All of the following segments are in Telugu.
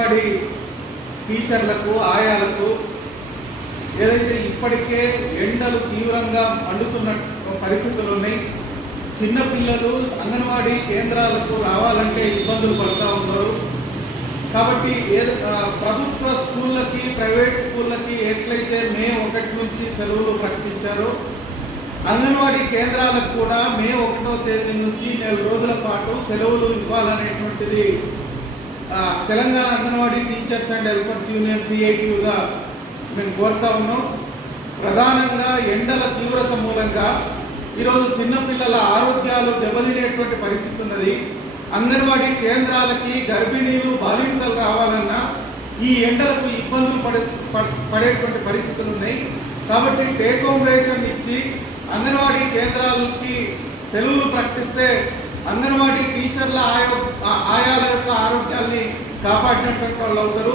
అంగన్వాడీ టీచర్లకు ఆయాలకు ఏదైతే ఇప్పటికే ఎండలు తీవ్రంగా మండుతున్న పరిస్థితులు ఉన్నాయి, చిన్నపిల్లలు అంగన్వాడీ కేంద్రాలకు రావాలంటే ఇబ్బందులు పడుతూ ఉన్నారు. కాబట్టి ప్రభుత్వ స్కూళ్ళకి ప్రైవేట్ స్కూళ్ళకి ఎట్లయితే మే 1 నుంచి సెలవులు ప్రకటించారో అంగన్వాడీ కేంద్రాలకు కూడా మే 1వ తేదీ నుంచి 4 రోజుల పాటు సెలవులు ఇవ్వాలనేటువంటిది Telangana Anganwadi teachers and helpers union CITUగా మేము కోరుతా ఉన్నాం. ప్రధానంగా ఎండల తీవ్రత మూలంగా ఈరోజు చిన్నపిల్లల ఆరోగ్యాలు దెబ్బతినేటువంటి పరిస్థితి ఉన్నది. అంగన్వాడీ కేంద్రాలకి గర్భిణీలు బాలింతలు రావాలన్నా ఈ ఎండలకు ఇబ్బందులు పడేటువంటి పరిస్థితులు ఉన్నాయి. కాబట్టి టేక్ హోమ్ రేషన్ ఇచ్చి అంగన్వాడీ కేంద్రాలకి సెలవులు ప్రకటిస్తే అంగన్వాడీ టీచర్ల ఆయాల యొక్క ఆరోగ్యాన్ని కాపాడినటువంటి వాళ్ళు అవుతారు.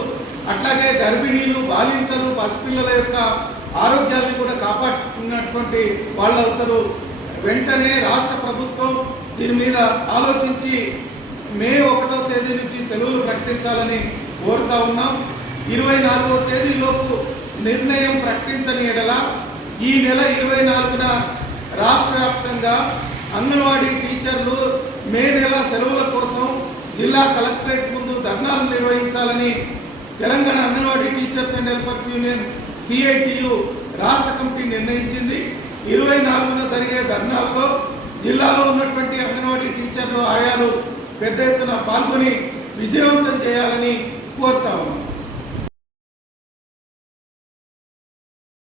అట్లాగే గర్భిణీలు బాలింతలు పసిపిల్లల యొక్క ఆరోగ్యాన్ని కూడా కాపాడుతున్నటువంటి వాళ్ళు అవుతారు. వెంటనే రాష్ట్ర ప్రభుత్వం దీని మీద ఆలోచించి మే 1వ తేదీ నుంచి సెలవులు ప్రకటించాలని కోరుతా ఉన్నాం. 24వ తేదీలోపు నిర్ణయం ప్రకటించని ఎడల ఈ నెల 24న రాష్ట్ర వ్యాప్తంగా అంగన్వాడీ టీచర్లు మే నెల సెలవుల కోసం జిల్లా కలెక్టరేట్ ముందు ధర్నాలు నిర్వహించాలని Telangana Anganwadi teachers and helpers union CITU రాష్ట్ర కమిటీ నిర్ణయించింది. 24న జరిగే ధర్నాల్లో జిల్లాలో ఉన్నటువంటి అంగన్వాడీ టీచర్లు ఆయాలు పెద్ద ఎత్తున పాల్గొని విజయవంతం చేయాలని కోరుతా ఉన్నాం.